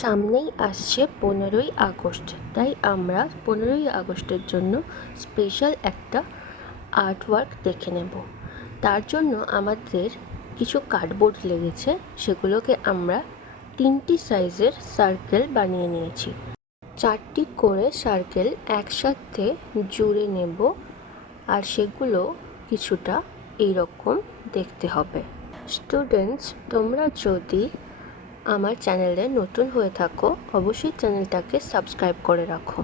সামনেই আসছে 15ই আগস্ট, তাই আমরা 15ই আগস্টের জন্য স্পেশাল একটা আর্ট ওয়ার্ক দেখে নেব। তার জন্য আমাদের কিছু কার্ডবোর্ড লেগেছে, সেগুলোকে আমরা 3টি সাইজের সার্কেল বানিয়ে নিয়েছি। 4টি করে সার্কেল একসাথে জুড়ে নেব, আর সেগুলো কিছুটা এইরকম দেখতে হবে। স্টুডেন্টস, তোমরা যদি আমার চ্যানেলে নতুন হয়ে থাকো, অবশ্যই চ্যানেলটাকে সাবস্ক্রাইব করে রাখো।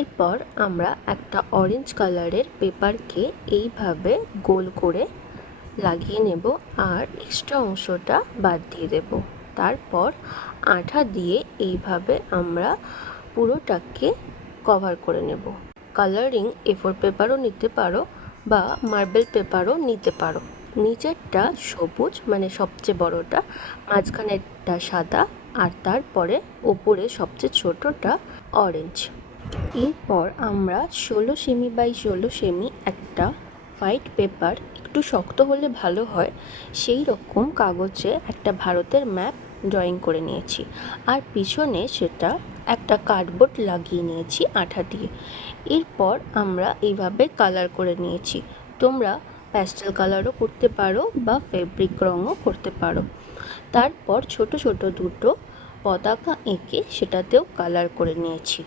এরপর আমরা একটা অরেঞ্জ কালারের পেপারকে এইভাবে গোল করে লাগিয়ে নেব, আর এক্সট্রা অংশটা বাদ দিয়ে দেব। তারপর আঠা দিয়ে এইভাবে আমরা পুরোটাকে কভার করে নেব। কালারিং A4 পেপারও নিতে পারো বা মার্বেল পেপারও নিতে পারো। নিচেরটা সবুজ, মানে সবচেয়ে বড়টা, মাঝখানেরটা সাদা, আর তারপরে ওপরে সবচেয়ে ছোটটা অরেঞ্জ। এরপর আমরা 16 সেমি বাই 16 সেমি একটা হোয়াইট পেপার, একটু শক্ত হলে ভালো হয়, সেই রকম কাগজে একটা ভারতের ম্যাপ ড্রয়িং করে নিয়েছি, আর পিছনে সেটা একটা কার্ডবোর্ড লাগিয়ে নিয়েছি আঠা দিয়ে। এরপর আমরা এইভাবে কালার করে নিয়েছি। তোমরা প্যাস্টেল কালারও করতে পারো বা ফেব্রিক রঙও করতে পারো। তারপর ছোট ছোট দুটো পতাকা এঁকে সেটাতেও কালার করে নিয়েছি,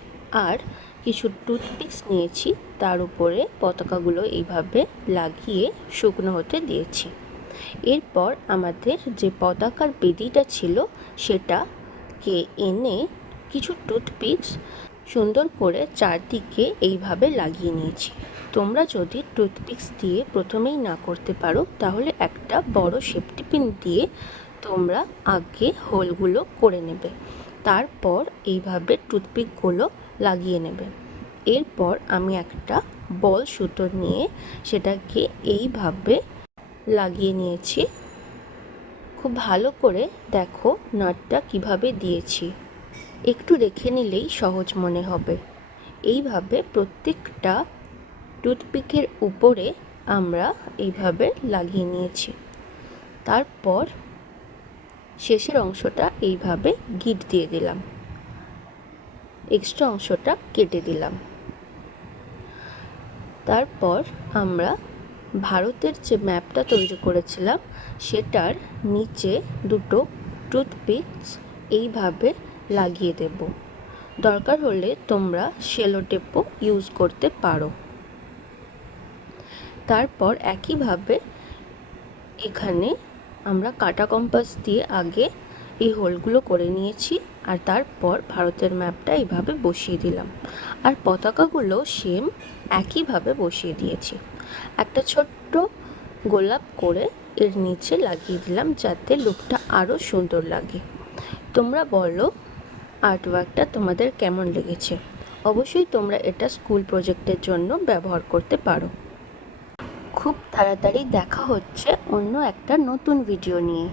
আর কিছু টুথপিক্স নিয়েছি, তার উপরে পতাকাগুলো এইভাবে লাগিয়ে শুকনো হতে দিয়েছি। এরপর আমাদের যে পতাকার বেদিটা ছিল সেটাকে এনে কিছু টুথপিক্স সুন্দর করে চারদিকে এইভাবে লাগিয়ে নিয়েছি। তোমরা যদি টুথপিক্স দিয়ে প্রথমেই না করতে পারো, তাহলে একটা বড় সেফটি পিন দিয়ে তোমরা আগে হোলগুলো করে নেবে, তারপর এইভাবে টুথপিকগুলো লাগিয়ে নেবে। এরপর আমি একটা বল সুতো নিয়ে সেটাকে এইভাবে লাগিয়ে নিয়েছি। খুব ভালো করে দেখো নাটটা কিভাবে দিয়েছি, একটু দেখে নিলেই সহজ মনে হবে। এইভাবে প্রত্যেকটা টুথপিকের উপরে আমরা এইভাবে লাগিয়ে নিয়েছি। তারপর শেষের অংশটা এইভাবে গিট দিয়ে দিলাম, এক্সট্রা অংশটা কেটে দিলাম। তারপর আমরা ভারতের যে ম্যাপটা তৈরি করেছিলাম সেটার নিচে দুটো টুথপিকস এইভাবে লাগিয়ে দেব। দরকার হলে তোমরা সেলো টেপও ইউজ করতে পারো। তারপর একইভাবে এখানে আমরা কাটা কম্পাস দিয়ে আগে এই হোলগুলো করে নিয়েছি, আর তারপর ভারতের ম্যাপটা এইভাবে বসিয়ে দিলাম, আর পতাকাগুলো সেম একইভাবে বসিয়ে দিয়েছি। একটা ছোট্ট গোলাপ করে এর নিচে লাগিয়ে দিলাম, যাতে লুকটা আরও সুন্দর লাগে। তোমরা বলো আর্ট ওয়ার্কটা তোমাদের কেমন লেগেছে। অবশ্যই তোমরা এটা স্কুল প্রজেক্টের জন্য ব্যবহার করতে পারো। খুব তাড়াতাড়ি দেখা হচ্ছে অন্য একটা নতুন ভিডিও নিয়ে।